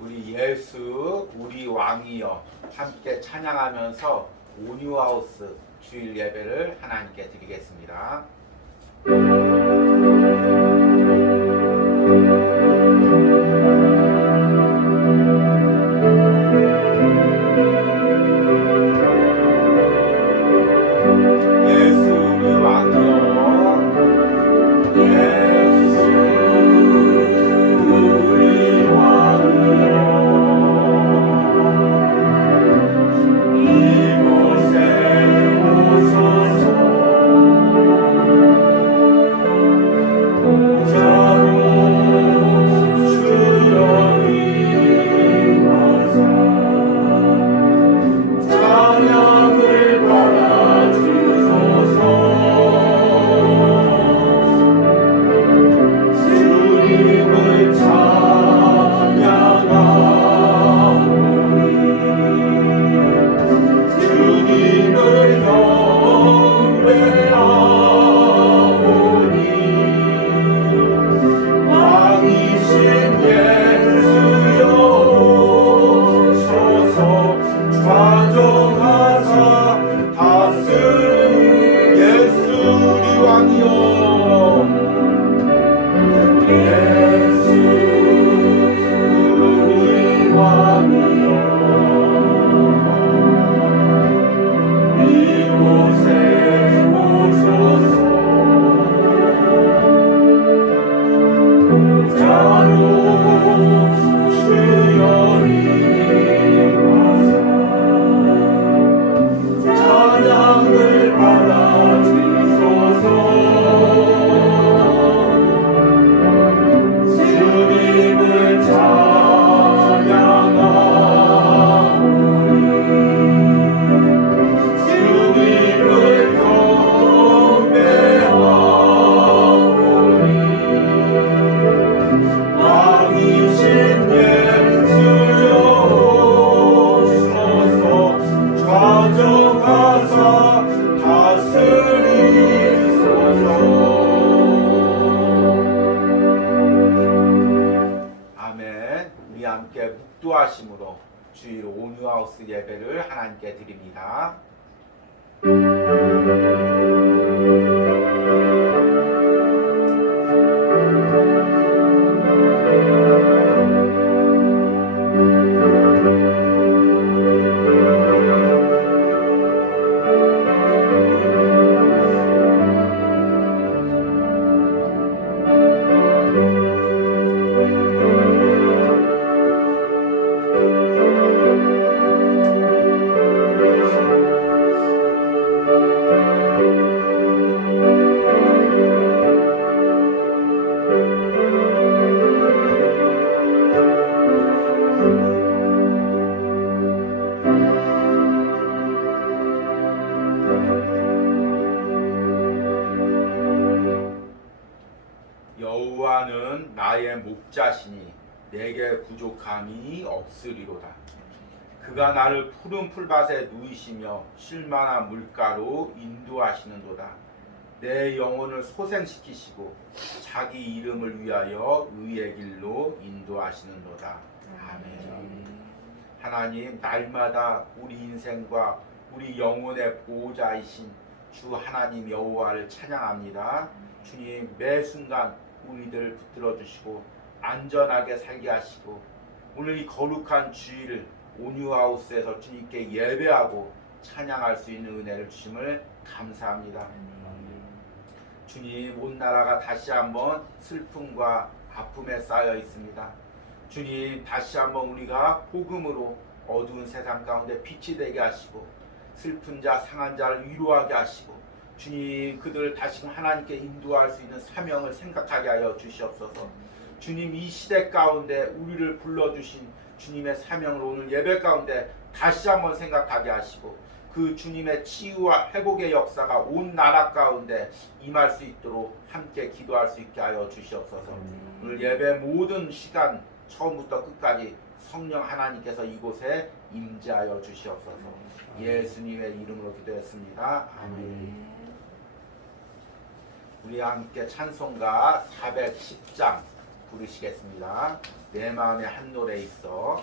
우리 예수 우리 왕이여 함께 찬양하면서 온유하우스 주일 예배를 하나님께 드리겠습니다. 예수 우리 왕이여 예수 우리 왕이여 이곳에 오소서 묵도하심으로 주일 온유하우스 예배를 하나님께 드립니다. 여호와는 나의 목자시니 내게 부족함이 없으리로다. 그가 나를 푸른 풀밭에 누이시며 쉴만한 물가로 인도하시는도다. 내 영혼을 소생시키시고 자기 이름을 위하여 의의 길로 인도하시는도다. 아멘. 하나님, 날마다 우리 인생과 우리 영혼의 보호자이신 주 하나님 여호와를 찬양합니다. 주님, 매 순간 우리들 붙들어 주시고 안전하게 살게 하시고 오늘 이 거룩한 주일을 온유하우스에서 주님께 예배하고 찬양할 수 있는 은혜를 주심을 감사합니다. 주님, 온 나라가 다시 한번 슬픔과 아픔에 쌓여 있습니다. 주님, 다시 한번 우리가 복음으로 어두운 세상 가운데 빛이 되게 하시고 슬픈 자, 상한 자를 위로하게 하시고 주님, 그들을 다시금 하나님께 인도할 수 있는 사명을 생각하게 하여 주시옵소서. 주님, 이 시대 가운데 우리를 불러주신 주님의 사명을 오늘 예배 가운데 다시 한번 생각하게 하시고 그 주님의 치유와 회복의 역사가 온 나라 가운데 임할 수 있도록 함께 기도할 수 있게 하여 주시옵소서. 오늘 예배 모든 시간 처음부터 끝까지 성령 하나님께서 이곳에 임재하여 주시옵소서. 예수님의 이름으로 기도했습니다. 아멘. 우리 함께 찬송가 410장 부르시겠습니다. 내 마음에 한 노래 있어.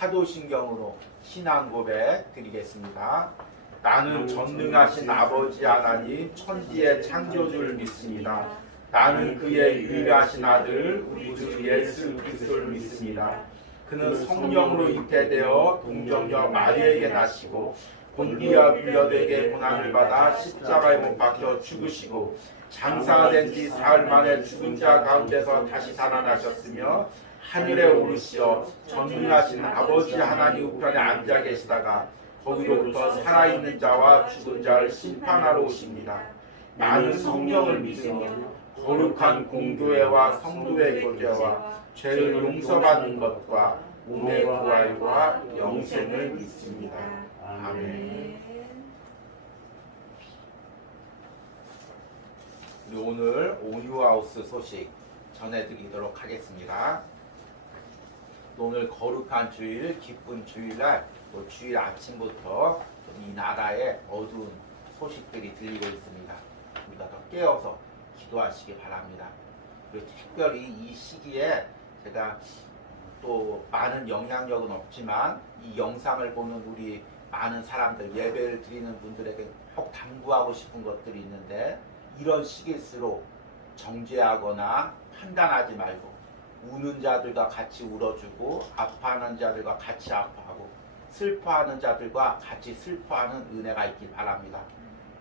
사도신경으로 신앙 고백 드리겠습니다. 나는 전능하신 아버지 하나님 천지의 창조주를 믿습니다. 나는 그의 유일하신 아들 우리 주 예수 그리스도를 믿습니다. 그는 성령으로 잉태되어 동정녀 마리에게 나시고 본디아 빌라도에게 고난을 받아 십자가에 못 박혀 죽으시고 장사된 지 사흘 만에 죽은 자 가운데서 다시 살아나셨으며 하늘에 오르시어 전능하신 아버지 하나님 우편에 앉아 계시다가 거기로부터 살아있는 자와 죽은 자를 심판하러 오십니다. 나는 성령을 믿으며 거룩한 공교회와 성도의 교제와 죄를 용서받는 것과 몸의 부활과 영생을 믿습니다. 아멘. 우리 오늘 온유하우스 소식 전해드리도록 하겠습니다. 오늘 거룩한 주일, 기쁜 주일날 또 주일 아침부터 이 나라의 어두운 소식들이 들리고 있습니다. 우리가 더 깨어서 기도하시기 바랍니다. 그리고 특별히 이 시기에 제가 또 많은 영향력은 없지만 이 영상을 보는 우리 많은 사람들, 예배를 드리는 분들에게 꼭 당부하고 싶은 것들이 있는데, 이런 시기일수록 정죄하거나 판단하지 말고 우는 자들과 같이 울어주고 아파하는 자들과 같이 아파하고 슬퍼하는 자들과 같이 슬퍼하는 은혜가 있길 바랍니다.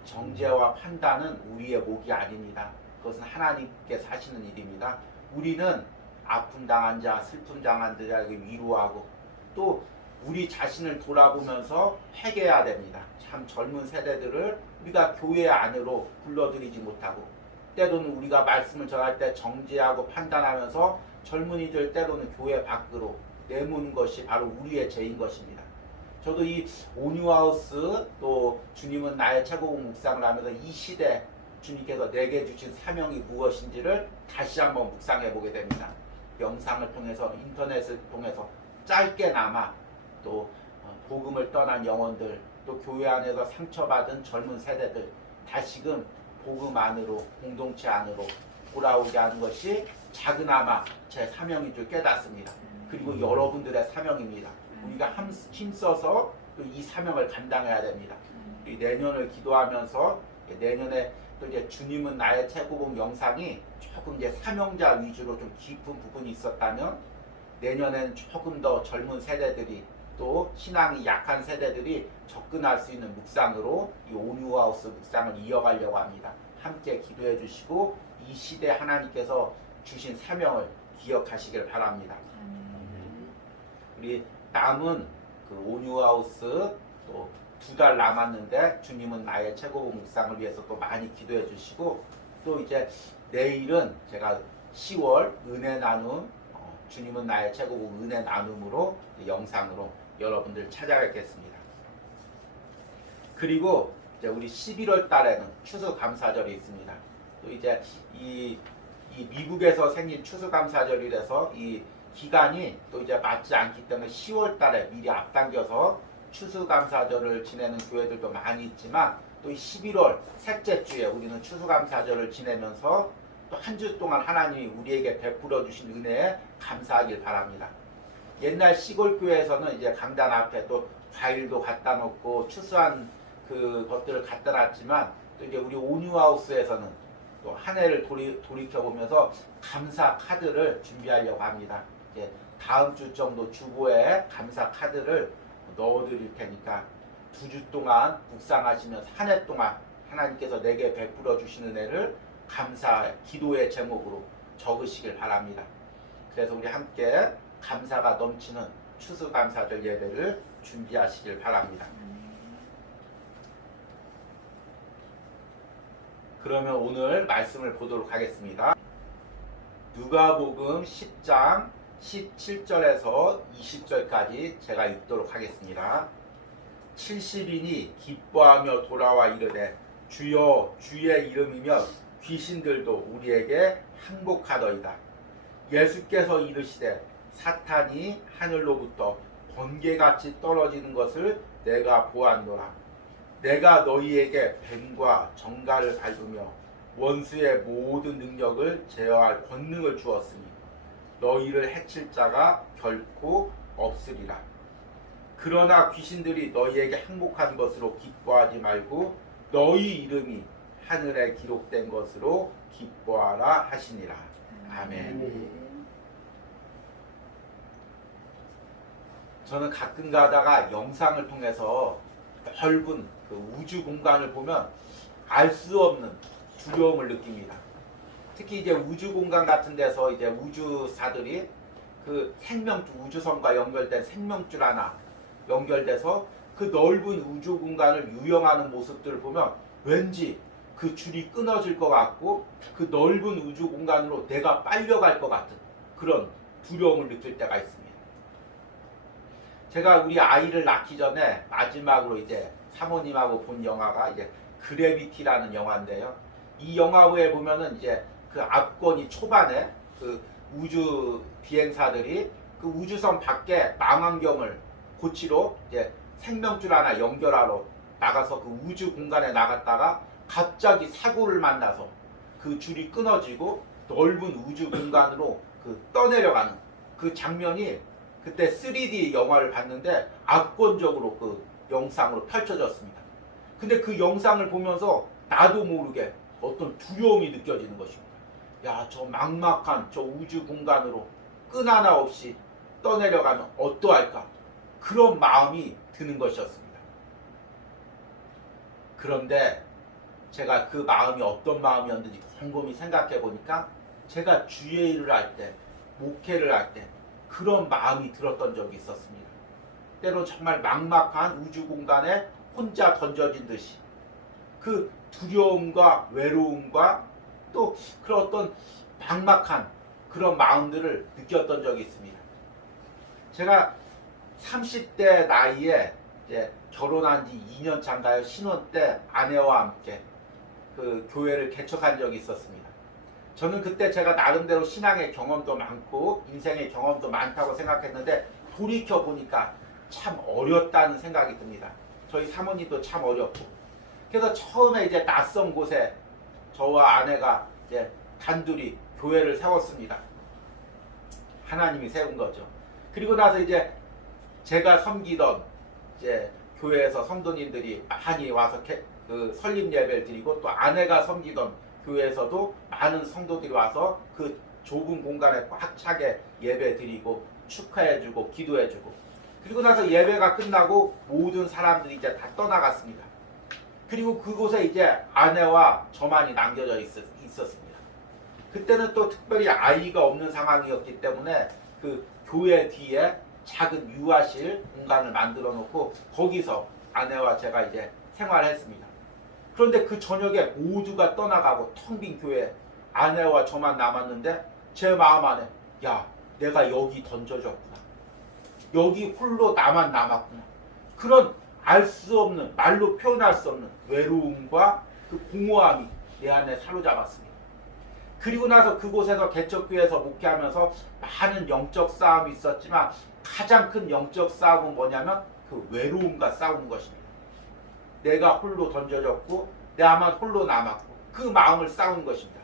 정죄와 판단은 우리의 몫이 아닙니다. 그것은 하나님께서 하시는 일입니다. 우리는 아픔 당한 자, 슬픔 당한 자에게 위로하고 또 우리 자신을 돌아보면서 회개해야 됩니다. 참 젊은 세대들을 우리가 교회 안으로 불러들이지 못하고, 때로는 우리가 말씀을 전할 때 정죄하고 판단하면서 젊은이들 때로는 교회 밖으로 내모는 것이 바로 우리의 죄인 것입니다. 저도 이 온유하우스 또 주님은 나의 최고봉 묵상을 하면서 이 시대 주님께서 내게 주신 사명이 무엇인지를 다시 한번 묵상해 보게 됩니다. 영상을 통해서, 인터넷을 통해서 짧게나마 또 복음을 떠난 영혼들, 또 교회 안에서 상처받은 젊은 세대들 다시금 복음 안으로, 공동체 안으로 돌아오게 하는 것이 작은아마 제 사명인 줄 깨닫습니다. 그리고 여러분들의 사명입니다. 우리가 힘써서 또 이 사명을 감당해야 됩니다. 내년을 기도하면서 내년에 또 이제 주님은 나의 최고봉 영상이 조금 이제 사명자 위주로 좀 깊은 부분이 있었다면, 내년에는 조금 더 젊은 세대들이 또 신앙이 약한 세대들이 접근할 수 있는 묵상으로 이 온유하우스 묵상을 이어가려고 합니다. 함께 기도해 주시고 이 시대 하나님께서 주신 사명을 기억하시길 바랍니다. 우리 남은 그 온유하우스 또 2달 남았는데 주님은 나의 최고봉 묵상을 위해서 또 많이 기도해 주시고, 또 이제 내일은 제가 10월 은혜 나눔, 주님은 나의 최고봉 은혜 나눔으로 영상으로 여러분들 찾아뵙겠습니다. 그리고 이제 우리 11월 달에는 추수감사절이 있습니다. 또 이제 이 미국에서 생긴 추수감사절이라서 이 기간이 또 이제 맞지 않기 때문에 10월 달에 미리 앞당겨서 추수감사절을 지내는 교회들도 많이 있지만, 또 11월 셋째 주에 우리는 추수감사절을 지내면서 또 한 주 동안 하나님이 우리에게 베풀어 주신 은혜에 감사하길 바랍니다. 옛날 시골 교회에서는 이제 강단 앞에 또 과일도 갖다 놓고 추수한 그 것들을 갖다 놨지만, 또 이제 우리 온유하우스에서는 또 한 해를 돌이켜 보면서 감사 카드를 준비하려고 합니다. 이제 다음 주 정도 주보에 감사 카드를 넣어드릴 테니까 2주 동안 묵상하시면서 한 해 동안 하나님께서 내게 베풀어 주신 은혜를 감사 기도의 제목으로 적으시길 바랍니다. 그래서 우리 함께 감사가 넘치는 추수감사절 예배를 준비하시길 바랍니다. 그러면 오늘 말씀을 보도록 하겠습니다. 누가복음 10장 17절에서 20절까지 제가 읽도록 하겠습니다. 70인이 기뻐하며 돌아와 이르되 주여 주의 이름이며 귀신들도 우리에게 항복하더이다. 예수께서 이르시되 사탄이 하늘로부터 번개같이 떨어지는 것을 내가 보았노라. 내가 너희에게 뱀과 정갈을 밟으며 원수의 모든 능력을 제어할 권능을 주었으니 너희를 해칠 자가 결코 없으리라. 그러나 귀신들이 너희에게 항복한 것으로 기뻐하지 말고 너희 이름이 하늘에 기록된 것으로 기뻐하라 하시니라. 아멘. 저는 가끔 가다가 영상을 통해서 넓은 그 우주 공간을 보면 알 수 없는 두려움을 느낍니다. 특히 이제 우주 공간 같은 데서 이제 우주사들이 그 생명줄, 우주선과 연결된 생명줄 하나 연결돼서 그 넓은 우주 공간을 유영하는 모습들을 보면 왠지 그 줄이 끊어질 것 같고 그 넓은 우주 공간으로 내가 빨려갈 것 같은 그런 두려움을 느낄 때가 있습니다. 제가 우리 아이를 낳기 전에 마지막으로 이제 사모님하고 본 영화가 이제 그래비티라는 영화인데요. 이 영화에 보면은 이제 그 앞권이 초반에 그 우주 비행사들이 그 우주선 밖에 망원경을 고치러 이제 생명줄 하나 연결하러 나가서 그 우주 공간에 나갔다가 갑자기 사고를 만나서 그 줄이 끊어지고 넓은 우주 공간으로 그 떠내려가는 그 장면이 그때 3D 영화를 봤는데 압권적으로 그 영상으로 펼쳐졌습니다. 근데 그 영상을 보면서 나도 모르게 어떤 두려움이 느껴지는 것입니다. 야, 저 막막한 저 우주 공간으로 끈 하나 없이 떠내려가면 어떠할까? 그런 마음이 드는 것이었습니다. 그런데 제가 그 마음이 어떤 마음이었는지 곰곰이 생각해 보니까 제가 주의 일을 할 때, 목회를 할 때 그런 마음이 들었던 적이 있었습니다. 때로 정말 막막한 우주 공간에 혼자 던져진 듯이 그 두려움과 외로움과 또 그런 어떤 막막한 그런 마음들을 느꼈던 적이 있습니다. 제가 30대 나이에 이제 결혼한 지 2년 차인가요? 신혼 때 아내와 함께 그 교회를 개척한 적이 있었습니다. 저는 그때 제가 나름대로 신앙의 경험도 많고 인생의 경험도 많다고 생각했는데 돌이켜 보니까 참 어렵다는 생각이 듭니다. 저희 사모님도 참 어렵고. 그래서 처음에 이제 낯선 곳에 저와 아내가 이제 단둘이 교회를 세웠습니다. 하나님이 세운 거죠. 그리고 나서 이제 제가 섬기던 이제 교회에서 성도님들이 많이 와서 그 설립 예배를 드리고 또 아내가 섬기던 교회에서도 많은 성도들이 와서 그 좁은 공간에 꽉 차게 예배 드리고 축하해주고 기도해주고 그리고 나서 예배가 끝나고 모든 사람들이 이제 다 떠나갔습니다. 그리고 그곳에 이제 아내와 저만이 남겨져 있었습니다. 그때는 또 특별히 아이가 없는 상황이었기 때문에 그 교회 뒤에 작은 유아실 공간을 만들어 놓고 거기서 아내와 제가 이제 생활했습니다. 그런데 그 저녁에 모두가 떠나가고 텅 빈 교회에 아내와 저만 남았는데 제 마음 안에 야, 내가 여기 던져졌구나. 여기 홀로 나만 남았구나. 그런 알 수 없는, 말로 표현할 수 없는 외로움과 그 공허함이 내 안에 사로잡았습니다. 그리고 나서 그곳에서 개척교회에서 목회하면서 많은 영적 싸움이 있었지만 가장 큰 영적 싸움은 뭐냐면 그 외로움과 싸우는 것입니다. 내가 홀로 던져졌고 나만 홀로 남았고 그 마음을 싸우는 것입니다.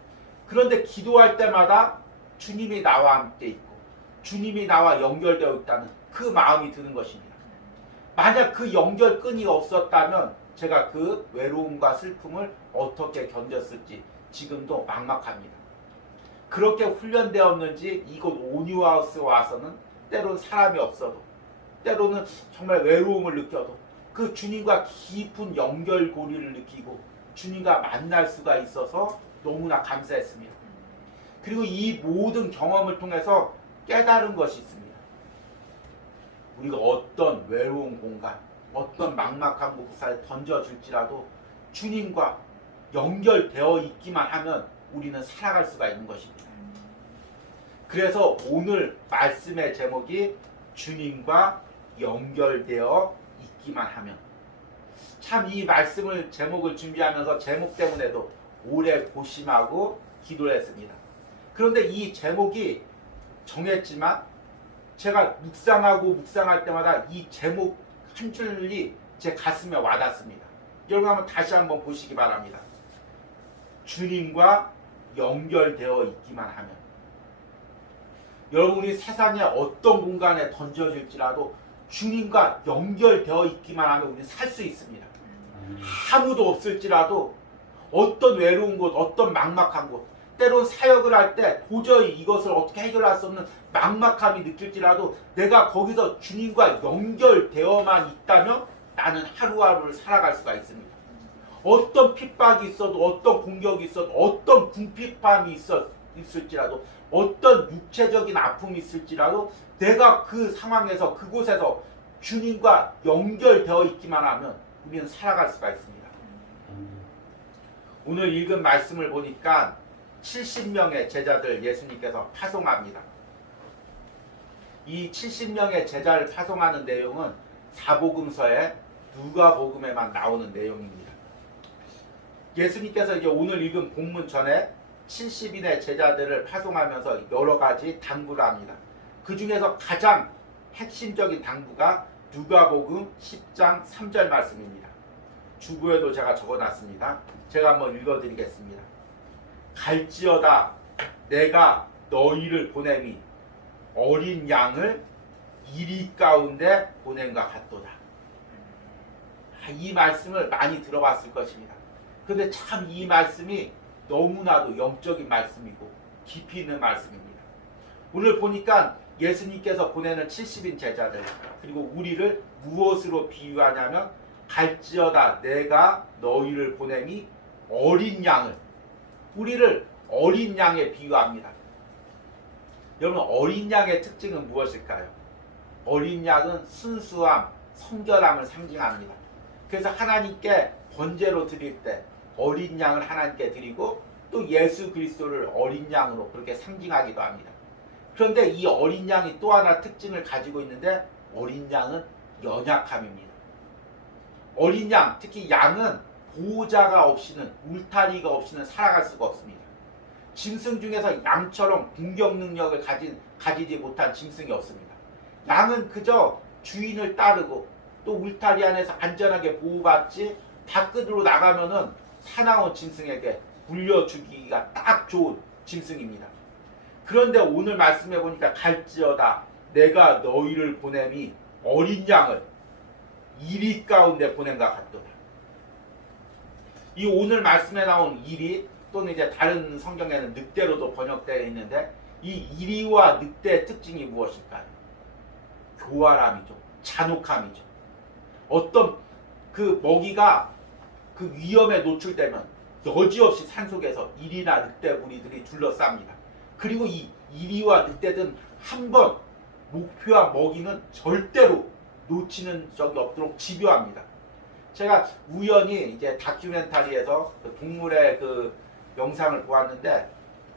그런데 기도할 때마다 주님이 나와 함께 있고 주님이 나와 연결되어 있다는 그 마음이 드는 것입니다. 만약 그 연결끈이 없었다면 제가 그 외로움과 슬픔을 어떻게 견뎠을지 지금도 막막합니다. 그렇게 훈련되었는지 이곳 온유하우스 와서는 때로는 사람이 없어도 때로는 정말 외로움을 느껴도 그 주님과 깊은 연결고리를 느끼고 주님과 만날 수가 있어서 너무나 감사했습니다. 그리고 이 모든 경험을 통해서 깨달은 것이 있습니다. 우리가 어떤 외로운 공간, 어떤 막막한 곳에 던져질지라도 주님과 연결되어 있기만 하면 우리는 살아갈 수가 있는 것입니다. 그래서 오늘 말씀의 제목이 주님과 연결되어 있기만 하면. 참 이 말씀을 제목을 준비하면서 제목 때문에도 오래 고심하고 기도를 했습니다. 그런데 이 제목이 정했지만 제가 묵상할 때마다 이 제목 한 줄이 제 가슴에 와닿습니다. 여러분 한번 다시 한번 보시기 바랍니다. 주님과 연결되어 있기만 하면. 여러분이 세상에 어떤 공간에 던져질지라도 주님과 연결되어 있기만 하면 우리는 살 수 있습니다. 아무도 없을지라도 어떤 외로운 곳, 어떤 막막한 곳, 때론 사역을 할 때 도저히 이것을 어떻게 해결할 수 없는 막막함이 느낄지라도 내가 거기서 주님과 연결되어만 있다면 나는 하루하루를 살아갈 수가 있습니다. 어떤 핍박이 있어도 어떤 공격이 있어도 어떤 궁핍함이 있을지라도 어떤 육체적인 아픔이 있을지라도 내가 그 상황에서 그곳에서 주님과 연결되어 있기만 하면 우리는 살아갈 수가 있습니다. 오늘 읽은 말씀을 보니까 70명의 제자들 예수님께서 파송합니다. 이 70명의 제자를 파송하는 내용은 사복음서에 누가복음에만 나오는 내용입니다. 예수님께서 이제 오늘 읽은 본문 전에 70인의 제자들을 파송하면서 여러 가지 당부를 합니다. 그 중에서 가장 핵심적인 당부가 누가복음 10장 3절 말씀입니다. 주보에도 제가 적어놨습니다. 제가 한번 읽어드리겠습니다. 갈지어다 내가 너희를 보냄이 어린 양을 이리 가운데 보냄과 같도다. 이 말씀을 많이 들어봤을 것입니다. 그런데 참 이 말씀이 너무나도 영적인 말씀이고 깊이 있는 말씀입니다. 오늘 보니까 예수님께서 보내는 70인 제자들 그리고 우리를 무엇으로 비유하냐면 갈지어다 내가 너희를 보냄이 어린 양을 우리를 어린 양에 비유합니다. 여러분 어린 양의 특징은 무엇일까요? 어린 양은 순수함, 성결함을 상징합니다. 그래서 하나님께 번제로 드릴 때 어린 양을 하나님께 드리고 또 예수 그리스도를 어린 양으로 그렇게 상징하기도 합니다. 그런데 이 어린 양이 또 하나 특징을 가지고 있는데 어린 양은 연약함입니다. 어린 양, 특히 양은 보호자가 없이는 울타리가 없이는 살아갈 수가 없습니다. 짐승 중에서 양처럼 공격 능력을 가지지 못한 짐승이 없습니다. 양은 그저 주인을 따르고 또 울타리 안에서 안전하게 보호받지 밖으로 나가면은 사나운 짐승에게 물려주기가 딱 좋은 짐승입니다. 그런데 오늘 말씀해 보니까 갈지어다 내가 너희를 보냄이 어린 양을 이리 가운데 보낸과 같도다. 이 오늘 말씀에 나온 이리 또는 이제 다른 성경에는 늑대로도 번역되어 있는데 이 이리와 늑대의 특징이 무엇일까요? 교활함이죠. 잔혹함이죠. 어떤 그 먹이가 그 위험에 노출되면 여지없이 산속에서 이리나 늑대 무리들이 둘러쌉니다. 그리고 이 이리와 늑대들은 한번 목표와 먹이는 절대로 놓치는 적이 없도록 집요합니다. 제가 우연히 이제 다큐멘터리에서 그 동물의 그 영상을 보았는데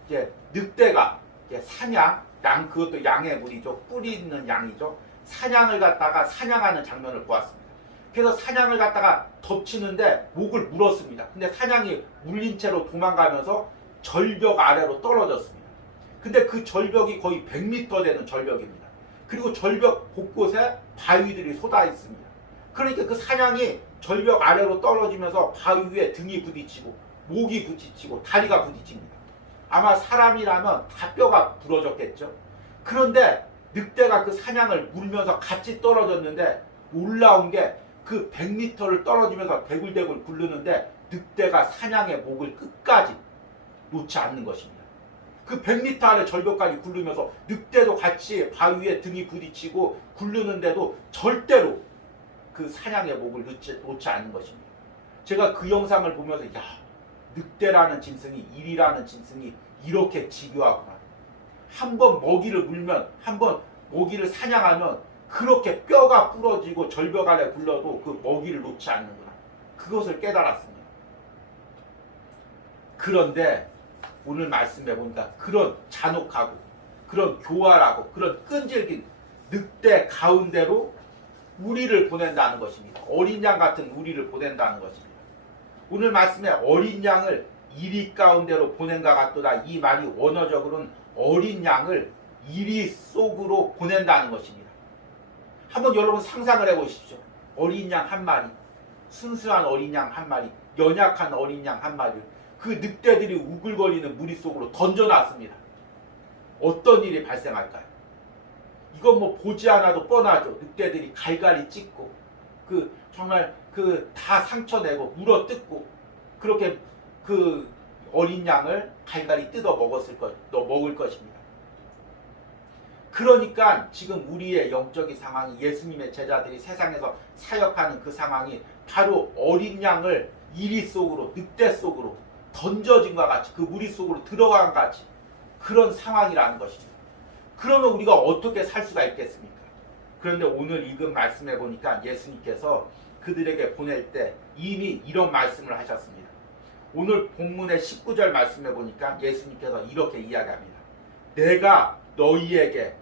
이제 늑대가 이제 사냥, 양 그것도 양의 무리죠. 뿔이 있는 양이죠. 사냥을 갖다가 사냥하는 장면을 보았습니다. 그래서 사냥을 갖다가 덮치는데 목을 물었습니다. 근데 사냥이 물린 채로 도망가면서 절벽 아래로 떨어졌습니다. 근데 그 절벽이 거의 100m 되는 절벽입니다. 그리고 절벽 곳곳에 바위들이 쏟아 있습니다. 그러니까 그 사냥이 절벽 아래로 떨어지면서 바위 위에 등이 부딪히고 목이 부딪히고 다리가 부딪힙니다. 아마 사람이라면 다 뼈가 부러졌겠죠. 그런데 늑대가 그 사냥을 물면서 같이 떨어졌는데 놀라운 게 그 100m를 떨어지면서 대굴대굴 굴르는데 늑대가 사냥의 목을 끝까지 놓지 않는 것입니다. 그 100m 아래 절벽까지 굴르면서 늑대도 같이 바위 위에 등이 부딪히고 굴르는데도 절대로 그 사냥의 목을 놓지 않는 것입니다. 제가 그 영상을 보면서 야, 늑대라는 짐승이 일이라는 짐승이 이렇게 집요하구나. 한번 먹이를 물면 한번 먹이를 사냥하면 그렇게 뼈가 부러지고 절벽 아래 굴러도 그 먹이를 놓지 않는구나. 그것을 깨달았습니다. 그런데 오늘 말씀해 보니까 그런 잔혹하고 그런 교활하고 그런 끈질긴 늑대 가운데로 우리를 보낸다는 것입니다. 어린 양 같은 우리를 보낸다는 것입니다. 오늘 말씀에 어린 양을 이리 가운데로 보낸과 같도다. 이 말이 원어적으로는 어린 양을 이리 속으로 보낸다는 것입니다. 한번 여러분 상상을 해보십시오. 어린 양 한 마리, 순수한 어린 양 한 마리, 연약한 어린 양 한 마리, 그 늑대들이 우글거리는 무리 속으로 던져놨습니다. 어떤 일이 발생할까요? 이건 뭐 보지 않아도 뻔하죠. 늑대들이 갈갈이 찢고 그 정말 그 다 상처내고 물어뜯고 그렇게 그 어린 양을 갈갈이 뜯어 먹을 것입니다. 그러니까 지금 우리의 영적인 상황이 예수님의 제자들이 세상에서 사역하는 그 상황이 바로 어린 양을 이리 속으로 늑대 속으로 던져진 것 같이 그 무리 속으로 들어간 것 같이 그런 상황이라는 것입니다. 그러면 우리가 어떻게 살 수가 있겠습니까? 그런데 오늘 읽은 말씀에 보니까 예수님께서 그들에게 보낼 때 이미 이런 말씀을 하셨습니다. 오늘 본문의 19절 말씀해 보니까 예수님께서 이렇게 이야기합니다. 내가 너희에게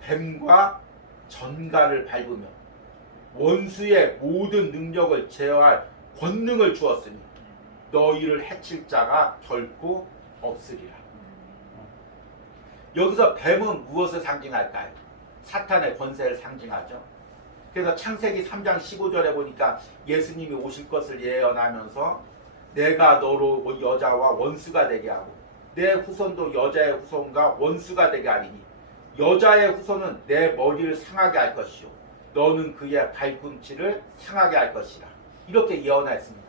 뱀과 전갈을 밟으며 원수의 모든 능력을 제어할 권능을 주었으니 너희를 해칠 자가 결코 없으리라. 여기서 뱀은 무엇을 상징할까요? 사탄의 권세를 상징하죠. 그래서 창세기 3장 15절에 보니까 예수님이 오실 것을 예언하면서 내가 너로 여자와 원수가 되게 하고 내 후손도 여자의 후손과 원수가 되게 하리니 여자의 후손은 내 머리를 상하게 할 것이요 너는 그의 발꿈치를 상하게 할 것이라. 이렇게 예언했습니다.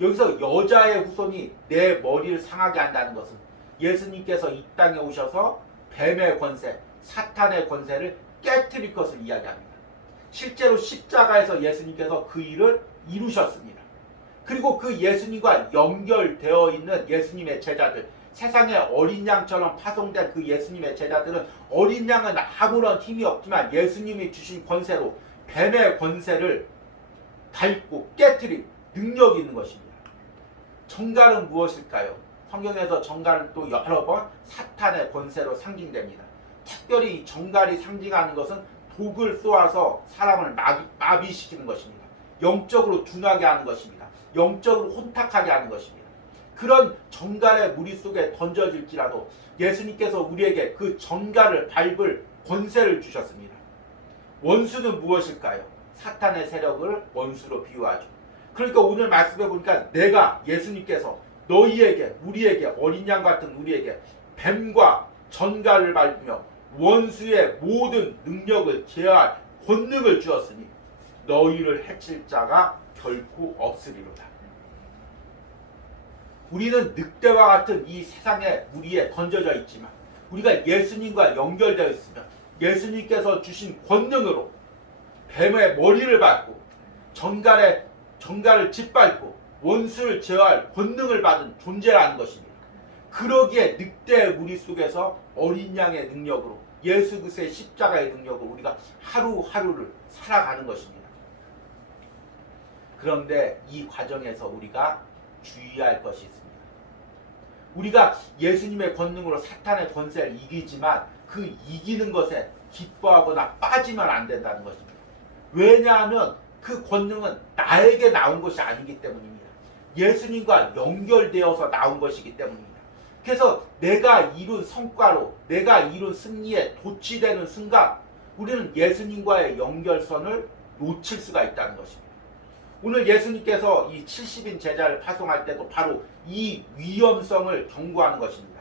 여기서 여자의 후손이 내 머리를 상하게 한다는 것은 예수님께서 이 땅에 오셔서 뱀의 권세, 사탄의 권세를 깨뜨릴 것을 이야기합니다. 실제로 십자가에서 예수님께서 그 일을 이루셨습니다. 그리고 그 예수님과 연결되어 있는 예수님의 제자들, 세상에 어린 양처럼 파송된 그 예수님의 제자들은 어린 양은 아무런 힘이 없지만 예수님이 주신 권세로 뱀의 권세를 밟고 깨뜨릴 능력이 있는 것입니다. 정갈은 무엇일까요? 성경에서 정갈은 또 여러 번 사탄의 권세로 상징됩니다. 특별히 정갈이 상징하는 것은 독을 쏘아서 사람을 마비시키는 것입니다. 영적으로 둔하게 하는 것입니다. 영적으로 혼탁하게 하는 것입니다. 그런 정갈의 무리 속에 던져질지라도 예수님께서 우리에게 그 정갈을 밟을 권세를 주셨습니다. 원수는 무엇일까요? 사탄의 세력을 원수로 비유하죠. 그러니까 오늘 말씀해 보니까 내가 예수님께서 너희에게 우리에게 어린 양 같은 우리에게 뱀과 전갈을 밟으며 원수의 모든 능력을 제어할 권능을 주었으니 너희를 해칠 자가 결코 없으리로다. 우리는 늑대와 같은 이 세상의 무리에 던져져 있지만 우리가 예수님과 연결되어 있으면 예수님께서 주신 권능으로 뱀의 머리를 밟고 전갈을 짓밟고 원수를 제어할 권능을 받은 존재라는 것입니다. 그러기에 늑대의 무리 속에서 어린 양의 능력으로 예수 그리스도의 십자가의 능력으로 우리가 하루하루를 살아가는 것입니다. 그런데 이 과정에서 우리가 주의할 것이 있습니다. 우리가 예수님의 권능으로 사탄의 권세를 이기지만 그 이기는 것에 기뻐하거나 빠지면 안 된다는 것입니다. 왜냐하면 그 권능은 나에게 나온 것이 아니기 때문입니다. 예수님과 연결되어서 나온 것이기 때문입니다. 그래서 내가 이룬 성과로 내가 이룬 승리에 도취되는 순간 우리는 예수님과의 연결선을 놓칠 수가 있다는 것입니다. 오늘 예수님께서 이 70인 제자를 파송할 때도 바로 이 위험성을 경고하는 것입니다.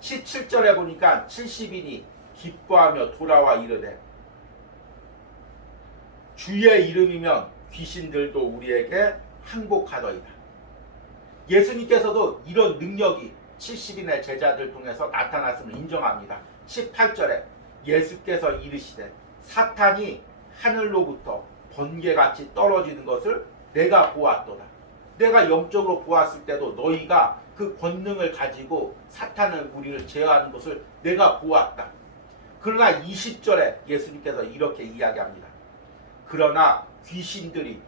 17절에 보니까 70인이 기뻐하며 돌아와 이르되 주의 이름이면 귀신들도 우리에게 항복하더이다. 예수님께서도 이런 능력이 70인의 제자들 통해서 나타났음을 인정합니다. 18절에 예수께서 이르시되 사탄이 하늘로부터 번개같이 떨어지는 것을 내가 보았도다. 내가 영적으로 보았을 때도 너희가 그 권능을 가지고 사탄의 무리를 제어하는 것을 내가 보았다. 그러나 20절에 예수님께서 이렇게 이야기합니다. 그러나 귀신들이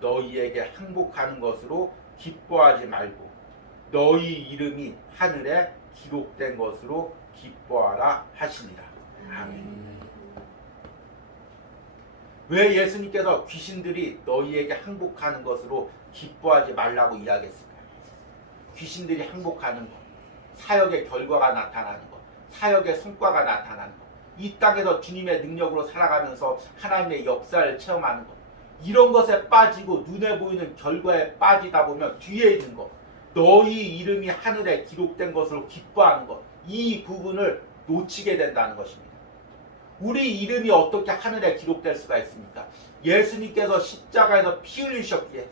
너희에게 항복하는 것으로 기뻐하지 말고 너희 이름이 하늘에 기록된 것으로 기뻐하라 하시니라. 아멘. 왜 예수님께서 귀신들이 너희에게 항복하는 것으로 기뻐하지 말라고 이야기했을까요? 귀신들이 항복하는 것, 사역의 결과가 나타나는 것, 사역의 성과가 나타나는 것, 이 땅에서 주님의 능력으로 살아가면서 하나님의 역사를 체험하는 것, 이런 것에 빠지고 눈에 보이는 결과에 빠지다 보면 뒤에 있는 것, 너희 이름이 하늘에 기록된 것으로 기뻐하는 것, 이 부분을 놓치게 된다는 것입니다. 우리 이름이 어떻게 하늘에 기록될 수가 있습니까? 예수님께서 십자가에서 피 흘리셨기에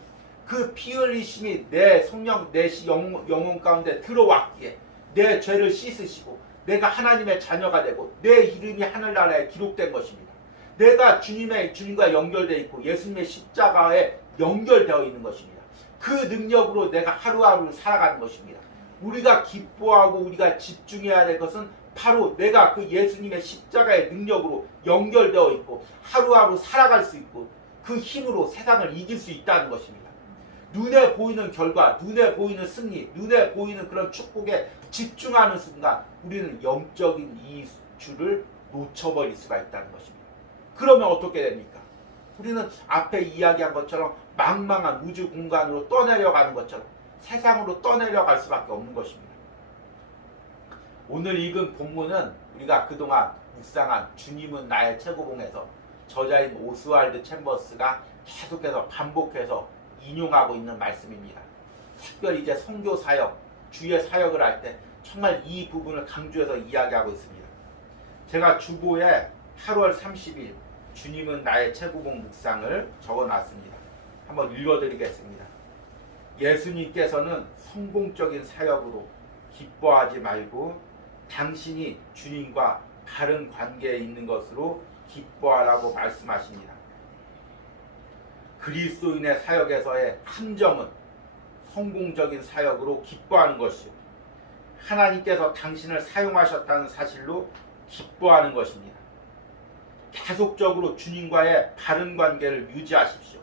그 피 흘리심이 내 성령, 내 영혼 가운데 들어왔기에 내 죄를 씻으시고 내가 하나님의 자녀가 되고 내 이름이 하늘나라에 기록된 것입니다. 내가 주님과 연결되어 있고 예수님의 십자가에 연결되어 있는 것입니다. 그 능력으로 내가 하루하루 살아가는 것입니다. 우리가 기뻐하고 우리가 집중해야 될 것은 바로 내가 그 예수님의 십자가의 능력으로 연결되어 있고 하루하루 살아갈 수 있고 그 힘으로 세상을 이길 수 있다는 것입니다. 눈에 보이는 결과, 눈에 보이는 승리, 눈에 보이는 그런 축복에 집중하는 순간 우리는 영적인 이주를 놓쳐버릴 수가 있다는 것입니다. 그러면 어떻게 됩니까? 우리는 앞에 이야기한 것처럼 망망한 우주 공간으로 떠내려가는 것처럼 세상으로 떠내려갈 수밖에 없는 것입니다. 오늘 읽은 본문은 우리가 그동안 묵상한 주님은 나의 최고봉에서 저자인 오스왈드 챔버스가 계속해서 반복해서 인용하고 있는 말씀입니다. 특별히 이제 선교 사역, 주의 사역을 할 때 정말 이 부분을 강조해서 이야기하고 있습니다. 제가 주보에 8월 30일 주님은 나의 최고봉 묵상을 적어놨습니다. 한번 읽어드리겠습니다. 예수님께서는 성공적인 사역으로 기뻐하지 말고 당신이 주님과 바른 관계에 있는 것으로 기뻐하라고 말씀하십니다. 그리스도인의 사역에서의 함정은 성공적인 사역으로 기뻐하는 것이요, 하나님께서 당신을 사용하셨다는 사실로 기뻐하는 것입니다. 계속적으로 주님과의 바른 관계를 유지하십시오.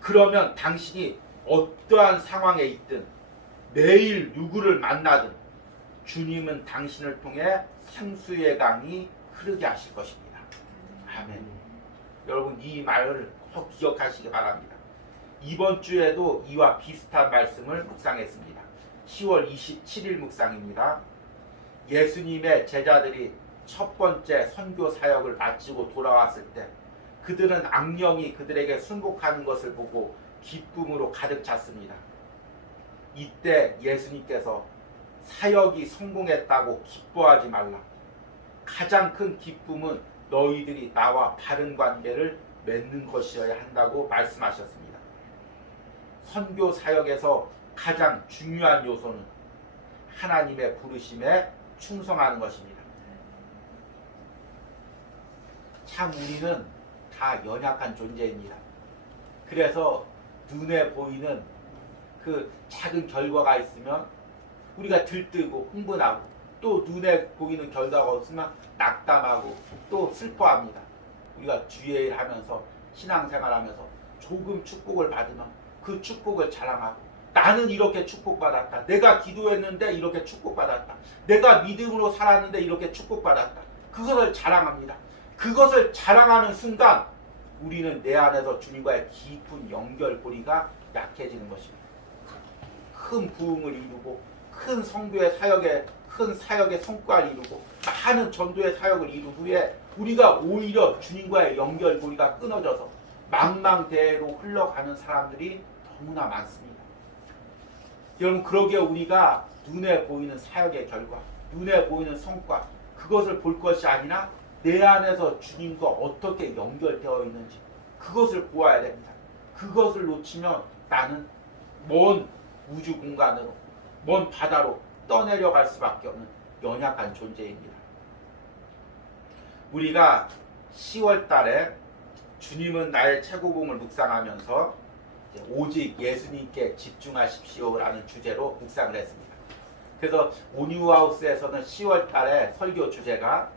그러면 당신이 어떠한 상황에 있든 매일 누구를 만나든 주님은 당신을 통해 생수의 강이 흐르게 하실 것입니다. 아멘. 여러분 이 말을 꼭 기억하시기 바랍니다. 이번 주에도 이와 비슷한 말씀을 묵상했습니다. 10월 27일 묵상입니다. 예수님의 제자들이 첫 번째 선교 사역을 마치고 돌아왔을 때 그들은 악령이 그들에게 순복하는 것을 보고 기쁨으로 가득 찼습니다. 이때 예수님께서 사역이 성공했다고 기뻐하지 말라. 가장 큰 기쁨은 너희들이 나와 바른 관계를 맺는 것이어야 한다고 말씀하셨습니다. 선교 사역에서 가장 중요한 요소는 하나님의 부르심에 충성하는 것입니다. 참 우리는 다 연약한 존재입니다. 그래서 눈에 보이는 그 작은 결과가 있으면 우리가 들뜨고 흥분하고, 또 눈에 보이는 결과가 없으면 낙담하고 또 슬퍼합니다. 우리가 주일 하면서 신앙생활하면서 조금 축복을 받으면 그 축복을 자랑하고, 나는 이렇게 축복받았다, 내가 기도했는데 이렇게 축복받았다, 내가 믿음으로 살았는데 이렇게 축복받았다, 그것을 자랑합니다. 그것을 자랑하는 순간 우리는 내 안에서 주님과의 깊은 연결고리가 약해지는 것입니다. 큰 부흥을 이루고 큰 선교의 사역에 큰 사역의 성과를 이루고 많은 전도의 사역을 이룬 후에 우리가 오히려 주님과의 연결고리가 끊어져서 망망대해로 흘러가는 사람들이 너무나 많습니다. 여러분 그러기에 우리가 눈에 보이는 사역의 결과, 눈에 보이는 성과, 그것을 볼 것이 아니라 내 안에서 주님과 어떻게 연결되어 있는지 그것을 보아야 됩니다. 그것을 놓치면 나는 먼 우주 공간으로, 먼 바다로 떠내려갈 수밖에 없는 연약한 존재입니다. 우리가 10월 달에 주님은 나의 최고봉을 묵상하면서 오직 예수님께 집중하십시오라는 주제로 묵상을 했습니다. 그래서 온유하우스에서는 10월 달에 설교 주제가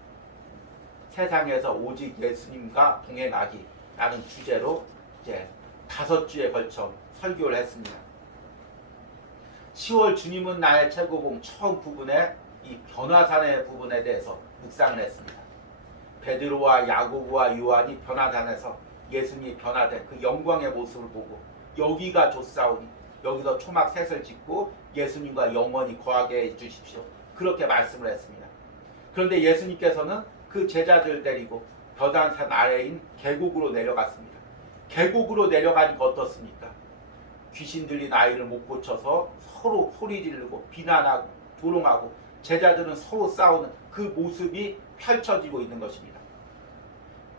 세상에서 오직 예수님과 동행하기라는 주제로 이제 5주에 걸쳐 설교를 했습니다. 10월 주님은 나의 최고봉 처음 부분에 이 변화산의 부분에 대해서 묵상을 했습니다. 베드로와 야고보와 요한이 변화산에서 예수님이 변화된 그 영광의 모습을 보고 여기가 좋사오니 여기서 초막 셋을 짓고 예수님과 영원히 거하게 해주십시오, 그렇게 말씀을 했습니다. 그런데 예수님께서는 그 제자들 데리고 변화산 아래인 계곡으로 내려갔습니다. 계곡으로 내려가니까 어떻습니까? 귀신 들린 아이를 못 고쳐서 서로 소리 지르고 비난하고 조롱하고 제자들은 서로 싸우는 그 모습이 펼쳐지고 있는 것입니다.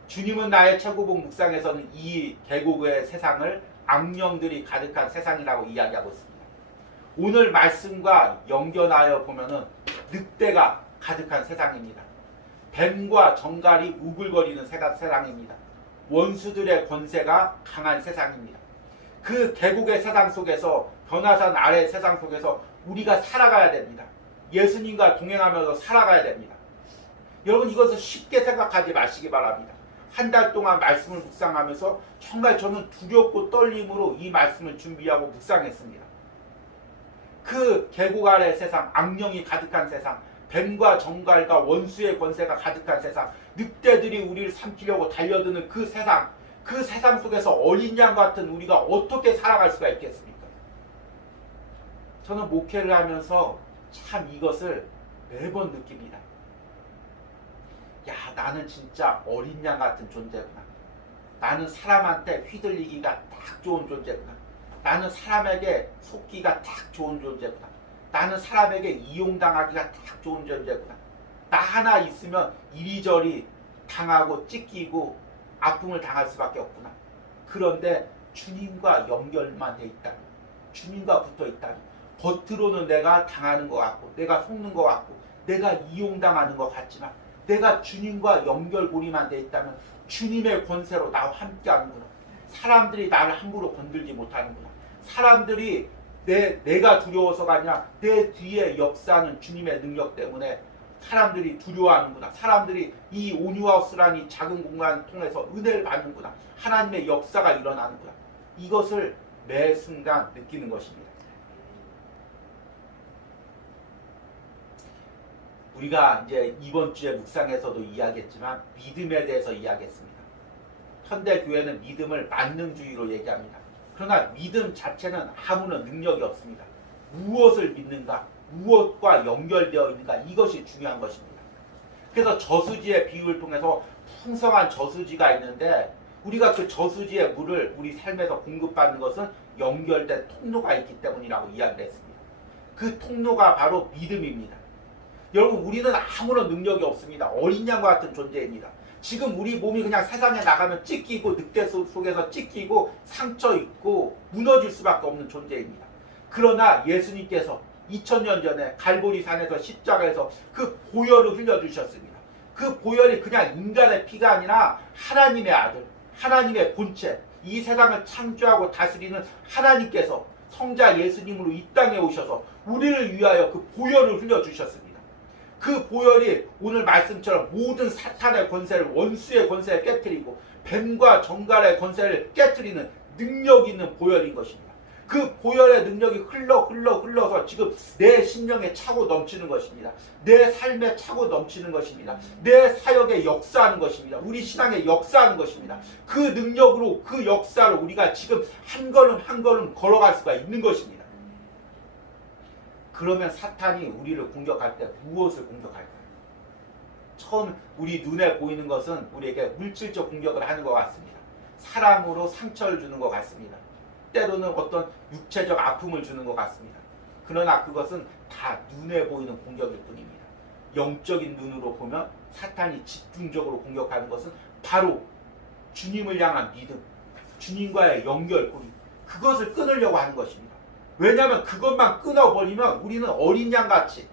주님은 나의 최고봉 묵상에서는 이 계곡의 세상을 악령들이 가득한 세상이라고 이야기하고 있습니다. 오늘 말씀과 연결하여 보면은 늑대가 가득한 세상입니다. 뱀과 정갈이 우글거리는 세상입니다. 원수들의 권세가 강한 세상입니다. 그 계곡의 세상 속에서, 변화산 아래 세상 속에서 우리가 살아가야 됩니다. 예수님과 동행하면서 살아가야 됩니다. 여러분 이것을 쉽게 생각하지 마시기 바랍니다. 한 달 동안 말씀을 묵상하면서 정말 저는 두렵고 떨림으로 이 말씀을 준비하고 묵상했습니다. 그 계곡 아래 세상, 악령이 가득한 세상, 뱀과 정갈과 원수의 권세가 가득한 세상, 늑대들이 우리를 삼키려고 달려드는 그 세상 속에서 어린 양 같은 우리가 어떻게 살아갈 수가 있겠습니까? 저는 목회를 하면서 참 이것을 매번 느낍니다. 야, 나는 진짜 어린 양 같은 존재구나. 나는 사람한테 휘둘리기가 딱 좋은 존재구나. 나는 사람에게 속기가 딱 좋은 존재구나. 나는 사람에게 이용당하기가 딱 좋은 존재구나. 나 하나 있으면 이리저리 당하고 찢기고 아픔을 당할 수밖에 없구나. 그런데 주님과 연결만 돼 있다면, 주님과 붙어 있다면, 겉으로는 내가 당하는 것 같고, 내가 속는 것 같고, 내가 이용당하는 것 같지만, 내가 주님과 연결고리만 돼 있다면 주님의 권세로 나와 함께 하는구나. 사람들이 나를 함부로 건들지 못하는구나. 사람들이 내가 두려워서가 아니라 내 뒤에 역사하는 주님의 능력 때문에 사람들이 두려워하는구나. 사람들이 이 온유하우스라는 이 작은 공간을 통해서 은혜를 받는구나. 하나님의 역사가 일어나는구나. 이것을 매 순간 느끼는 것입니다. 우리가 이제 이번 주에 묵상에서도 이야기했지만 믿음에 대해서 이야기했습니다. 현대 교회는 믿음을 만능주의로 얘기합니다. 그러나 믿음 자체는 아무런 능력이 없습니다. 무엇을 믿는가, 무엇과 연결되어 있는가, 이것이 중요한 것입니다. 그래서 저수지의 비유를 통해서 풍성한 저수지가 있는데 우리가 그 저수지의 물을 우리 삶에서 공급받는 것은 연결된 통로가 있기 때문이라고 이야기를 했습니다. 그 통로가 바로 믿음입니다. 여러분, 우리는 아무런 능력이 없습니다. 어린 양과 같은 존재입니다. 지금 우리 몸이 그냥 세상에 나가면 찢기고 늑대 속에서 찢기고 상처 입고 무너질 수밖에 없는 존재입니다. 그러나 예수님께서 2000년 전에 갈보리산에서 십자가에서 그 보혈을 흘려주셨습니다. 그 보혈이 그냥 인간의 피가 아니라 하나님의 아들, 하나님의 본체, 이 세상을 창조하고 다스리는 하나님께서 성자 예수님으로 이 땅에 오셔서 우리를 위하여 그 보혈을 흘려주셨습니다. 그 보혈이 오늘 말씀처럼 모든 사탄의 권세를, 원수의 권세를 깨트리고 뱀과 정갈의 권세를 깨트리는 능력 있는 보혈인 것입니다. 그 보혈의 능력이 흘러서 지금 내 심령에 차고 넘치는 것입니다. 내 삶에 차고 넘치는 것입니다. 내 사역에 역사하는 것입니다. 우리 신앙에 역사하는 것입니다. 그 능력으로, 그 역사로 우리가 지금 한 걸음 한 걸음 걸어갈 수가 있는 것입니다. 그러면 사탄이 우리를 공격할 때 무엇을 공격할까요? 처음 우리 눈에 보이는 것은 우리에게 물질적 공격을 하는 것 같습니다. 사랑으로 상처를 주는 것 같습니다. 때로는 어떤 육체적 아픔을 주는 것 같습니다. 그러나 그것은 다 눈에 보이는 공격일 뿐입니다. 영적인 눈으로 보면 사탄이 집중적으로 공격하는 것은 바로 주님을 향한 믿음, 주님과의 연결고리, 그것을 끊으려고 하는 것입니다. 왜냐하면 그것만 끊어버리면 우리는 어린 양같이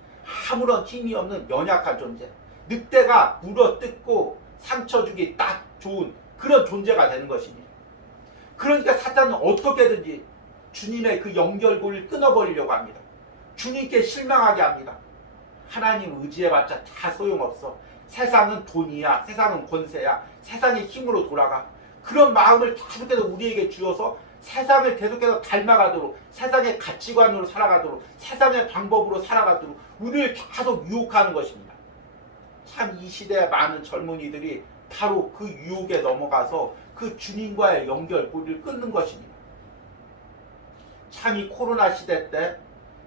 아무런 힘이 없는 연약한 존재, 늑대가 물어뜯고 상처 주기 딱 좋은 그런 존재가 되는 것입니다. 그러니까 사탄은 어떻게든지 주님의 그 연결고리를 끊어버리려고 합니다. 주님께 실망하게 합니다. 하나님 의지해봤자 다 소용없어. 세상은 돈이야, 세상은 권세야, 세상의 힘으로 돌아가. 그런 마음을 계속해서 우리에게 주어서 세상을 계속해서 닮아가도록, 세상의 가치관으로 살아가도록, 세상의 방법으로 살아가도록 우리를 계속 유혹하는 것입니다. 참 이 시대의 많은 젊은이들이 바로 그 유혹에 넘어가서 그 주님과의 연결고리를 끊는 것입니다. 참 이 코로나 시대 때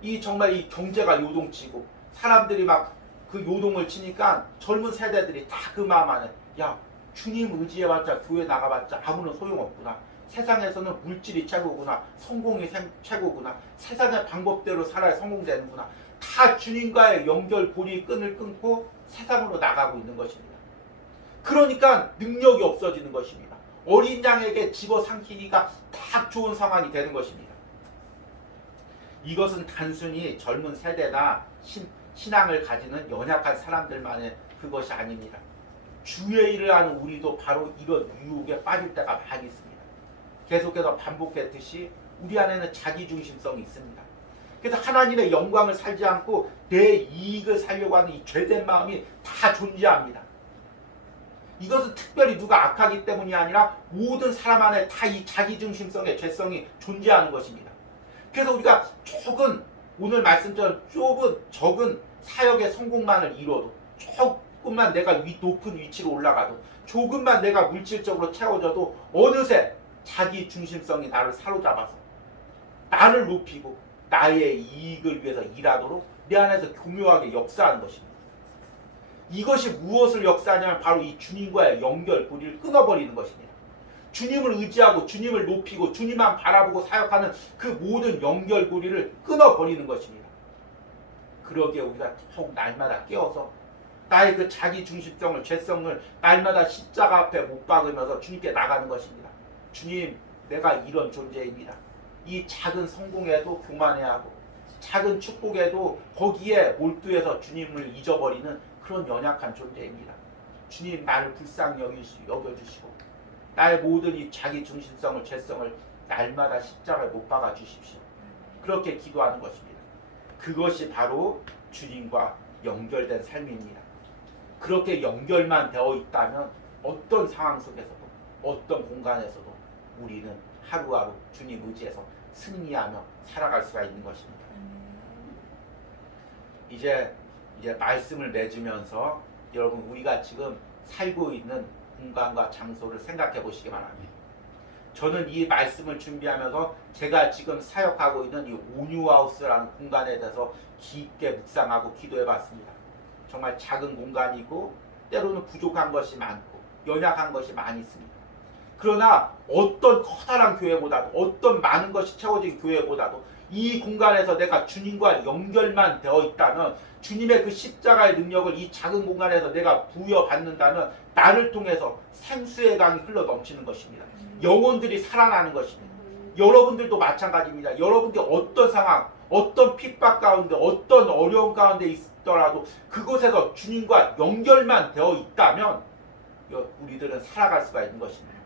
이 정말 이 경제가 요동치고 사람들이 막 그 요동을 치니까 젊은 세대들이 다 그 마음 안에, 야, 주님 의지해봤자 교회 나가봤자 아무런 소용없구나. 세상에서는 물질이 최고구나. 성공이 최고구나. 세상의 방법대로 살아야 성공되는구나. 다 주님과의 연결고리 끈을 끊고 세상으로 나가고 있는 것입니다. 그러니까 능력이 없어지는 것입니다. 어린 양에게 집어삼키기가 딱 좋은 상황이 되는 것입니다. 이것은 단순히 젊은 세대나 신앙을 가지는 연약한 사람들만의 그것이 아닙니다. 주의 일을 하는 우리도 바로 이런 유혹에 빠질 때가 많이 있습니다. 계속해서 반복했듯이 우리 안에는 자기중심성이 있습니다. 그래서 하나님의 영광을 살지 않고 내 이익을 살려고 하는 이 죄된 마음이 다 존재합니다. 이것은 특별히 누가 악하기 때문이 아니라 모든 사람 안에 다 이 자기중심성의 죄성이 존재하는 것입니다. 그래서 우리가 오늘 말씀처럼 적은 사역의 성공만을 이뤄도, 조금만 내가 높은 위치로 올라가도, 조금만 내가 물질적으로 채워져도 어느새 자기중심성이 나를 사로잡아서 나를 높이고 나의 이익을 위해서 일하도록 내 안에서 교묘하게 역사하는 것입니다. 이것이 무엇을 역사하냐면 바로 이 주님과의 연결고리를 끊어버리는 것입니다. 주님을 의지하고 주님을 높이고 주님만 바라보고 사역하는 그 모든 연결고리를 끊어버리는 것입니다. 그러기에 우리가 더욱 날마다 깨어서 나의 그 자기중심성을, 죄성을 날마다 십자가 앞에 못 박으면서 주님께 나가는 것입니다. 주님, 내가 이런 존재입니다. 이 작은 성공에도 교만해야 하고 작은 축복에도 거기에 몰두해서 주님을 잊어버리는 그런 연약한 존재입니다. 주님, 나를 불쌍히 여겨주시고 나의 모든 이 자기중심성을, 죄성을 날마다 십자가에 못 박아 주십시오. 그렇게 기도하는 것입니다. 그것이 바로 주님과 연결된 삶입니다. 그렇게 연결만 되어 있다면 어떤 상황 속에서도, 어떤 공간에서도 우리는 하루하루 주님 의지해서 승리하며 살아갈 수가 있는 것입니다. 이제 말씀을 맺으면서 여러분, 우리가 지금 살고 있는 공간과 장소를 생각해 보시기 바랍니다. 저는 이 말씀을 준비하면서 제가 지금 사역하고 있는 이 온유하우스라는 공간에 대해서 깊게 묵상하고 기도해 봤습니다. 정말 작은 공간이고 때로는 부족한 것이 많고 연약한 것이 많이 있습니다. 그러나 어떤 커다란 교회보다도, 어떤 많은 것이 채워진 교회보다도 이 공간에서 내가 주님과 연결만 되어 있다면, 주님의 그 십자가의 능력을 이 작은 공간에서 내가 부여받는다면 나를 통해서 생수의 강이 흘러 넘치는 것입니다. 영혼들이 살아나는 것입니다. 여러분들도 마찬가지입니다. 여러분들이 어떤 상황, 어떤 핍박 가운데, 어떤 어려움 가운데 있더라도 그곳에서 주님과 연결만 되어 있다면 우리들은 살아갈 수가 있는 것입니다.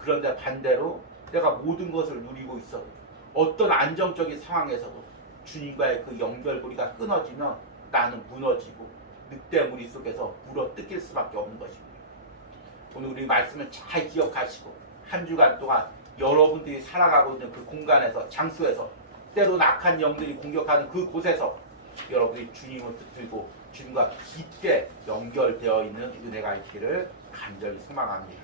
그런데 반대로 내가 모든 것을 누리고 있어도, 어떤 안정적인 상황에서도 주님과의 그 연결고리가 끊어지면 나는 무너지고 늑대무리 속에서 물어 뜯길 수밖에 없는 것입니다. 오늘 우리 말씀을 잘 기억하시고 한 주간 동안 여러분들이 살아가고 있는 그 공간에서, 장소에서, 때로는 악한 영들이 공격하는 그 곳에서 여러분이 주님을 붙들고 주님과 깊게 연결되어 있는 은혜가 있기를 간절히 소망합니다.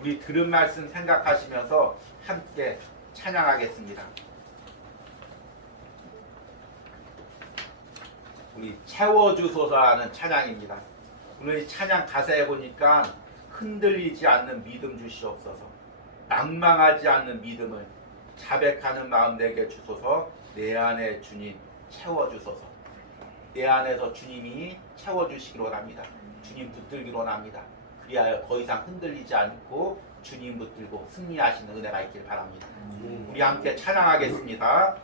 우리 들은 말씀 생각하시면서 함께 찬양하겠습니다. 우리 채워주소서라는 찬양입니다. 오늘 이 찬양 가사에 보니까 흔들리지 않는 믿음 주시옵소서, 낭망하지 않는 믿음을, 자백하는 마음 내게 주소서, 내 안에 주님 채워주소서. 내 안에서 주님이 채워주시기로 합니다. 주님 붙들기로 합니다. 그리하여 더 이상 흔들리지 않고 주님 붙들고 승리하시는 은혜가 있길 바랍니다. 우리 함께 찬양하겠습니다.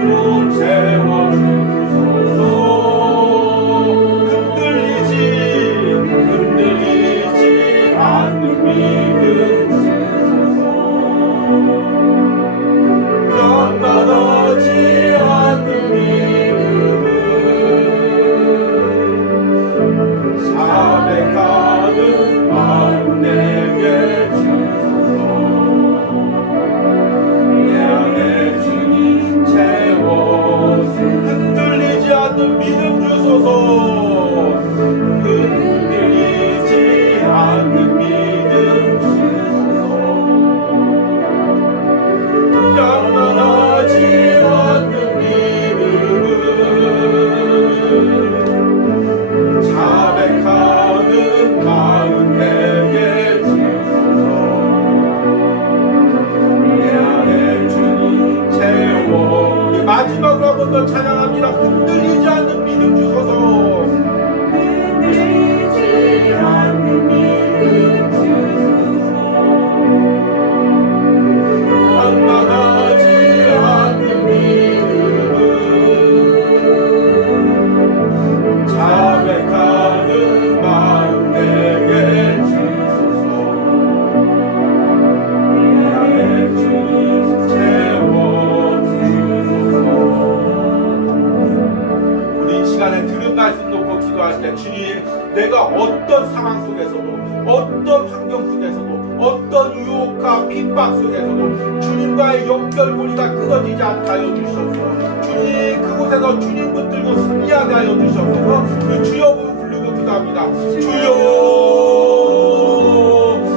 능력으로 채워주소서. 흔들리지 않는 믿음 주소서. 연만하지 않는 믿음은 자백하는 마음 내게 주소서. 내 안에 주님 채워 흔들리지 않는 믿음 주소서. 흔들리지 않는 믿음 주소서. 양만하지 않는 믿음은 자백하는 마음 내게 주소서. 내 안에 주님 채워. 마지막으로 한 번 더 찬양합니다. 흔들리지 않는 믿음 주소서. 흔들리지 않는 믿음 주소서. 낭만하지 않는 믿음은 자백하는 마음 내게 주소서. 내 안에 주님 채워주소서. 우리 이 시간에 들은 말씀 놓고 기도할 때 주님, 내가 어떤 상황 속에서도, 어떤 환경 속에서도, 어떤 유혹과 핍박 속에서도 주님과의 연결고리가 끊어지지 않게 하여 주셔서 주님, 그곳에서 주님 붙들고 승리하게 하여 주셔서 그 주여 부르고 기도합니다. 주여,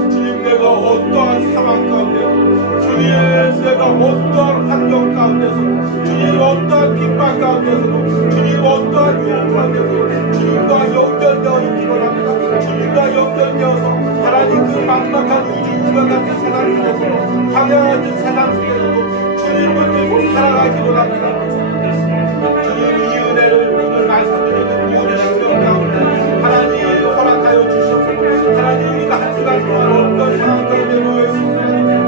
주님, 내가 어떠한 상황 가운데서, 주님, 내가 어떠한 환경 가운데서, 주님, 어떠한 핍박 가운데서도, 주님, 어떠한 유혹 가운데서 주님과 연결되어 있기 바랍니다. 주님과 연결되어서 하나님 그 막막한 우주와 같은 세상 속에서도, 광야같은 세상 속에서도 주님을 들고 살아가기를 합니다. 주님, 이 은혜를 오늘 말씀드리는 우리 신경 가운데 하나님 허락하여 주셔서 하나님, 우리가 한 시간 동안 어떤 상황 가운데 놓여 있습니다.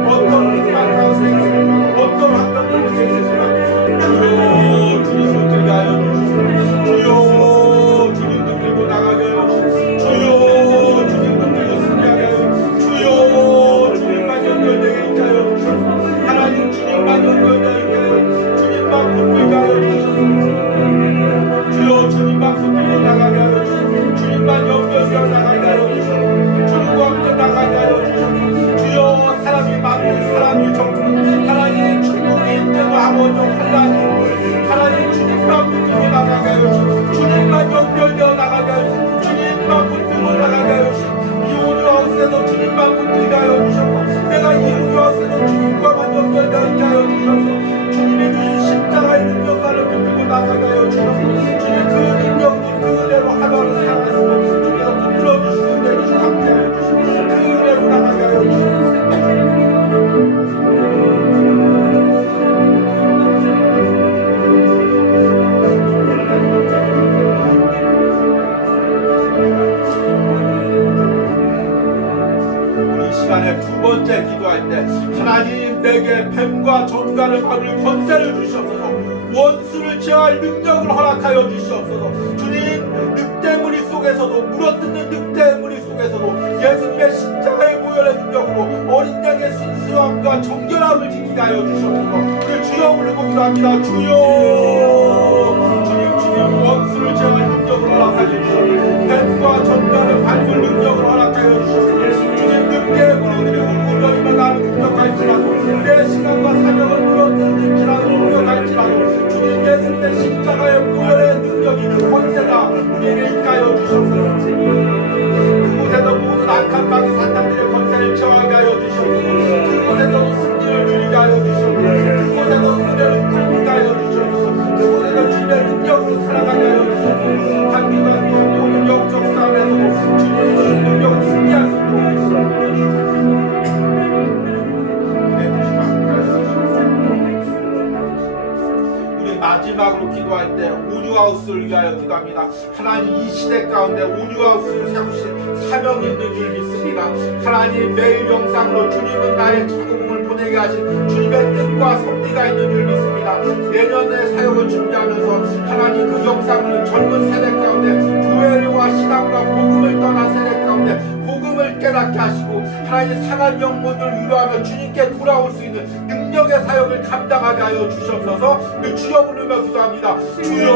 어떤 핍박 가운데 있습니다. 어떤 환경 가운데 있습니다. 주여, 주님을 들게 하여 주시옵소서. 주여, 주님도 들고 나가게 하여 주시옵소서. 주여, 주님도 들고 승리하게 하여 주시옵소서. 주여, 주님만 연결되게 있게 하여 주시옵소서. 하나님, 주님만 연결되게 있게 하여 주시옵소서. 주님만 붙들게 하여 주시옵소서. 주여, 주님만 붙들고 나가게 하여 주시옵소서. 주님만 연결되어 나가게 하여 주시옵소서. 주님과 함께 나가게 하여 주시옵소서. 주여, 사람이 많고 사람이 적고 하나님 충분히 있대도 아버지 하나님, 하나님 주님만 붙들고 나가게 하여 주시옵소서. 주님만 연결되어 나가게 하여 주시옵소서. 주님만 붙들고 나가게 하여 주시옵소서. 이 오류하우스에서 주님만 붙들게 하여 주시옵소서. 내가 이 오류하우스에서 주님과만 연결되어 있게 하여 주시옵소서. 주님의 주신 십자가의 능력만을 붙들고 나가게 하여 주시옵소서. 주님, 그 능력으로 그 은혜로 하나를 살아가시고 주님께서 붙들어 주시는 은혜를 함께 하여 주시옵소서. 그 은혜로 나가게 하여 주시옵소서. 두 번째 기도할 때 하나님, 내게 뱀과 전갈을 막을 권세를 주시옵소서. 원수를 제어할 능력을 허락하여 주시옵소서. 주님, 늑대무리 속에서도, 물어뜯는 늑대무리 속에서도 예수님의 십자가의 보혈의 능력으로 어린 양의 순수함과 정결함을 지키게 하여 주시옵소서. 그 주여 부르고 기도합니다. 주여, 주님, 원수를 제어할 능력을 허락하여 주시옵소서. 뱀과 전갈을 밟을 능력을 허락하여 주시옵소서. 내 무릎을 울거리며 나를 공격할지라도, 내 시간과 사명을 무너뜨릴지라도 공격할지라도 주님, 예수님의 십자가의 보혈의 능력이, 그 권세가 우리에게 있게 하여 주시옵소서. 그곳에서 모든 악한 마귀 사탄들의 권세를 저하게 하여 주시옵소서. 그곳에서도 승리를 누리게 하여 주시옵소서. 그곳에서 은혜를 끌게 하여 주시옵소서. 그곳에서 주님의 능력으로 살아가게 하여 주시옵소서. 단기간 모든 영적 싸움에서도 주님의 주신 능력을 승리할 수 있도록 우리 마지막으로 기도할 때 온유하우스를 위하여 기도합니다. 하나님, 이 시대 가운데 온유하우스를 세우신 사명이 있는 줄 믿습니다. 하나님, 매일 영상으로 주님은 나의 자궁을 보내게 하신 주님의 뜻과 섭리가 있는 줄 믿습니다. 있습니다. 내년에 사역을 준비하면서 하나님 그 영상을 젊은 세대 가운데 교회와 신앙과 복음을 떠난 세대 가운데 복음을 깨닫게 하시고 하나님 상한 영혼들 위로하며 주님께 돌아올 수 있는 능력의 사역을 감당하게 하여 주시옵소서. 그 주여 부르며 기도합니다. 주여.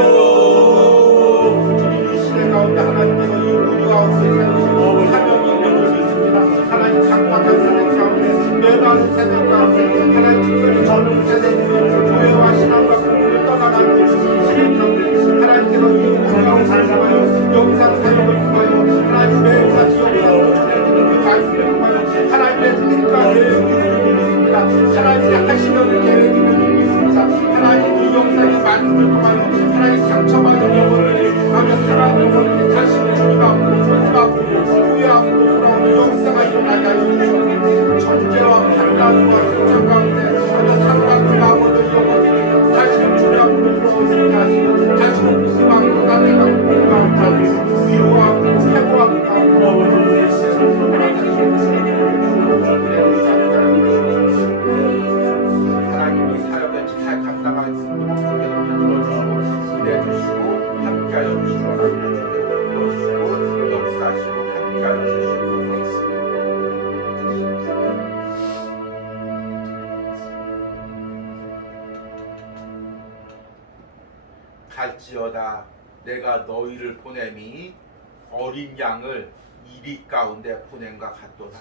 우리 이 시대 가운데 하나님께서 이 우주하우스에 세우신 사명이 있는 것이 있습니다. 하나님 각박한 세대 가운데 메마른 세대 가운데 하나님 특별히 젊은 세대들이 교회와 신앙과 복음을 떠나가는 이 시대 가운데 하나님께서 이 우주하우스를 통하여 영상 사역을 통하여 하나님 매일같이 영상으로 전해지는 그 말씀을 통하여 하나님의 뜻과 계획이 있습니다. 하나님의 하시려는 계획이 있습니다. 하나님 이 영상의 말씀을 통하여 하나님 상처받은 영혼들이 하며 상한 영혼들이 다시 주님 앞으로 주님 앞으로 교회 앞으로 돌아오는 역사가 일어나게 하여 주시옵소서. 정죄와 판단과 성장 가운데 하며 상한 마음으로 영혼들이 다시금 주님 앞으로 돌아올 수 있게 하시고 다시금 복음하고 나아가고 복음하고 위로하고 회복하고 하나님이 사역을 잘 감당할 수 있도록 들어주시고 일해주시고 함께하여 주시고 도와주시고 역사하시고 함께하여 주시고 갈지어다 내가 너희를 보냄이 어린 양을 이리 가운데 보냄과 같도다.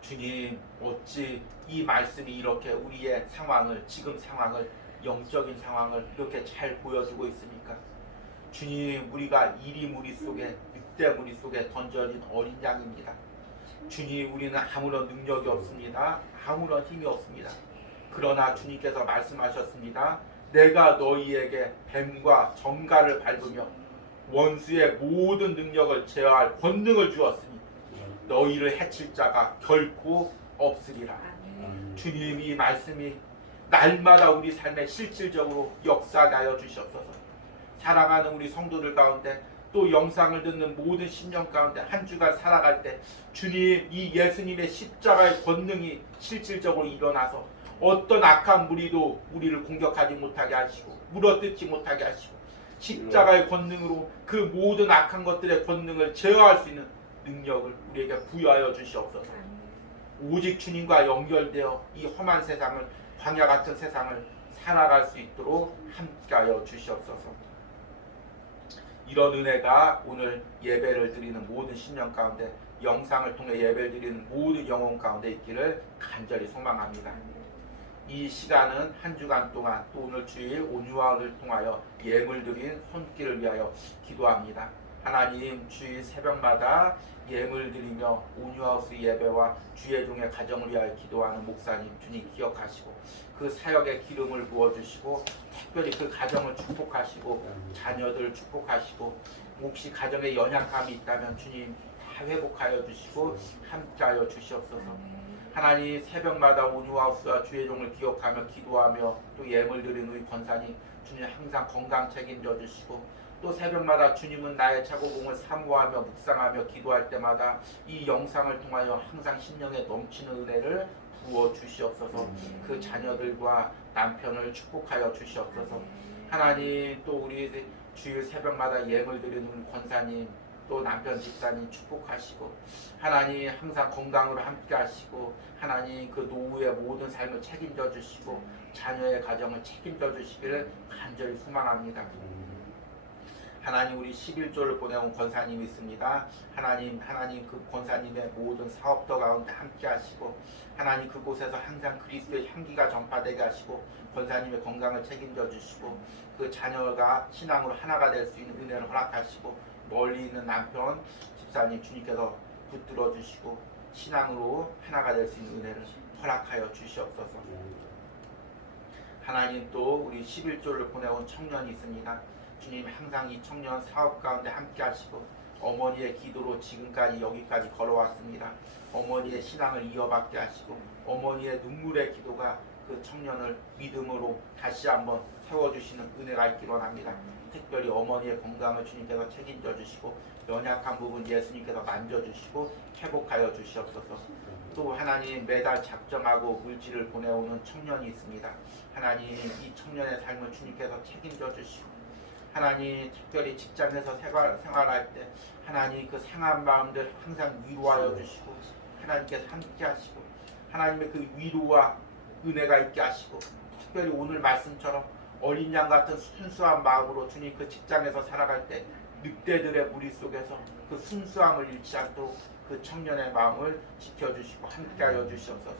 주님, 어찌 이 말씀이 이렇게 우리의 상황을, 지금 상황을, 영적인 상황을 이렇게 잘 보여주고 있습니까? 주님, 우리가 이리무리 속에, 늑대무리 속에 던져진 어린 양입니다. 주님, 우리는 아무런 능력이 없습니다. 아무런 힘이 없습니다. 그러나 주님께서 말씀하셨습니다. 내가 너희에게 뱀과 정갈을 밟으며 원수의 모든 능력을 제어할 권능을 주었으니 너희를 해칠 자가 결코 없으리라. 주님이 말씀이 날마다 우리 삶에 실질적으로 역사하게 하여 주시옵소서. 사랑하는 우리 성도들 가운데 또 영상을 듣는 모든 심령 가운데 한 주간 살아갈 때 주님 이 예수님의 십자가의 권능이 실질적으로 일어나서 어떤 악한 무리도 우리를 공격하지 못하게 하시고 물어뜯지 못하게 하시고 십자가의 권능으로 그 모든 악한 것들의 권능을 제어할 수 있는 능력을 우리에게 부여하여 주시옵소서. 오직 주님과 연결되어 이 험한 세상을, 광야 같은 세상을 살아갈 수 있도록 함께하여 주시옵소서. 이런 은혜가 오늘 예배를 드리는 모든 신령 가운데, 영상을 통해 예배를 드리는 모든 영혼 가운데 있기를 간절히 소망합니다. 이 시간은 한 주간 동안 또 오늘 주일 온유화를 통하여 예물 드린 손길을 위하여 기도합니다. 하나님, 주일 새벽마다 예물 드리며 온유하우스 예배와 주의 종의 가정을 위하여 기도하는 목사님 주님 기억하시고 그 사역의 기름을 부어주시고 특별히 그 가정을 축복하시고 자녀들 축복하시고 혹시 가정에 연약함이 있다면 주님 다 회복하여 주시고 함께하여 주시옵소서. 하나님, 새벽마다 온유하우스와 주의 종을 기억하며 기도하며 또 예물 드리는 우리 권사님 주님 항상 건강 책임져 주시고 또 새벽마다 주님은 나의 차고봉을 사모하며 묵상하며 기도할 때마다 이 영상을 통하여 항상 심령에 넘치는 은혜를 부어 주시옵소서. 그 자녀들과 남편을 축복하여 주시옵소서. 하나님, 또 우리 주일 새벽마다 예물 드리는 우리 권사님 또 남편 집사님 축복하시고 하나님 항상 건강으로 함께 하시고 하나님 그 노후의 모든 삶을 책임져 주시고 자녀의 가정을 책임져 주시기를 간절히 소망합니다. 하나님, 우리 11조를 보내온 권사님이 있습니다. 하나님 그 권사님의 모든 사업터 가운데 함께 하시고 하나님 그곳에서 항상 그리스도의 향기가 전파되게 하시고 권사님의 건강을 책임져 주시고 그 자녀가 신앙으로 하나가 될 수 있는 은혜를 허락하시고 멀리 있는 남편 집사님 주님께서 붙들어 주시고 신앙으로 하나가 될 수 있는 은혜를 허락하여 주시옵소서. 하나님, 또 우리 11조를 보내온 청년이 있습니다. 주님 항상 이 청년 사업 가운데 함께 하시고 어머니의 기도로 지금까지 여기까지 걸어왔습니다. 어머니의 신앙을 이어받게 하시고 어머니의 눈물의 기도가 그 청년을 믿음으로 다시 한번 세워주시는 은혜가 있기를 원합니다. 특별히 어머니의 건강을 주님께서 책임져 주시고 연약한 부분 예수님께서 만져주시고 회복하여 주시옵소서. 또 하나님 매달 작정하고 물질을 보내오는 청년이 있습니다. 하나님 이 청년의 삶을 주님께서 책임져 주시고 하나님 특별히 직장에서 생활할 때 하나님 그 상한 마음들 항상 위로하여 주시고 하나님께서 함께 하시고 하나님의 그 위로와 은혜가 있게 하시고 특별히 오늘 말씀처럼 어린 양 같은 순수한 마음으로 주님 그 직장에서 살아갈 때 늑대들의 무리 속에서 그 순수함을 잃지 않도록 그 청년의 마음을 지켜주시고 함께하여 주시옵소서.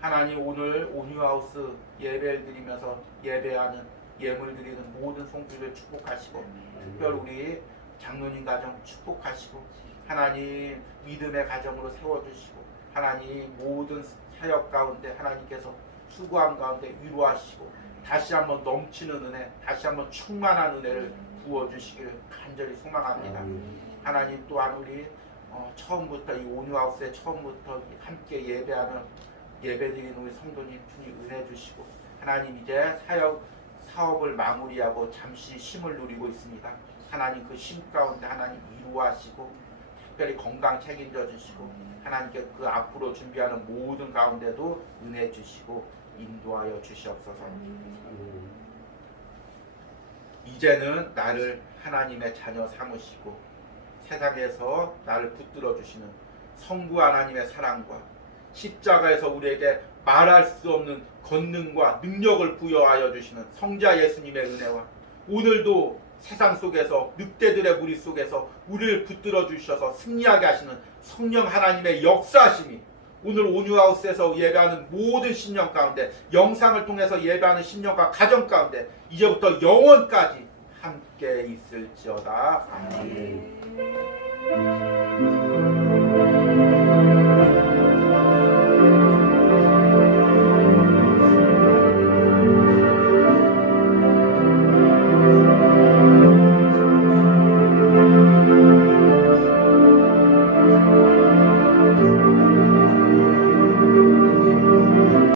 하나님 오늘 온유하우스 예배를 드리면서 예배하는 예물 드리는 모든 성도를 축복하시고 특별히 우리 장로님 가정 축복하시고 하나님 믿음의 가정으로 세워주시고 하나님 모든 사역 가운데 하나님께서 수고한 가운데 위로하시고 다시 한번 넘치는 은혜 다시 한번 충만한 은혜를 부어주시길 간절히 소망합니다. 하나님 또한 우리 처음부터 이 온유하우스에 처음부터 함께 예배하는 예배드리는 우리 성도님 주님 은혜 주시고 하나님 이제 사업을 마무리하고 잠시 쉼을 누리고 있습니다. 하나님 그 쉼 가운데 하나님 위로하시고 특별히 건강 책임져 주시고 하나님께 그 앞으로 준비하는 모든 가운데도 은혜 주시고 인도하여 주시옵소서. 이제는 나를 하나님의 자녀 삼으시고 세상에서 나를 붙들어 주시는 성부 하나님의 사랑과 십자가에서 우리에게 말할 수 없는 권능과 능력을 부여하여 주시는 성자 예수님의 은혜와 오늘도 세상 속에서 늑대들의 무리 속에서 우리를 붙들어 주셔서 승리하게 하시는 성령 하나님의 역사하심이 오늘 온유하우스에서 예배하는 모든 신령 가운데 영상을 통해서 예배하는 신령과 가정 가운데 이제부터 영원까지 함께 있을지어다. 아멘.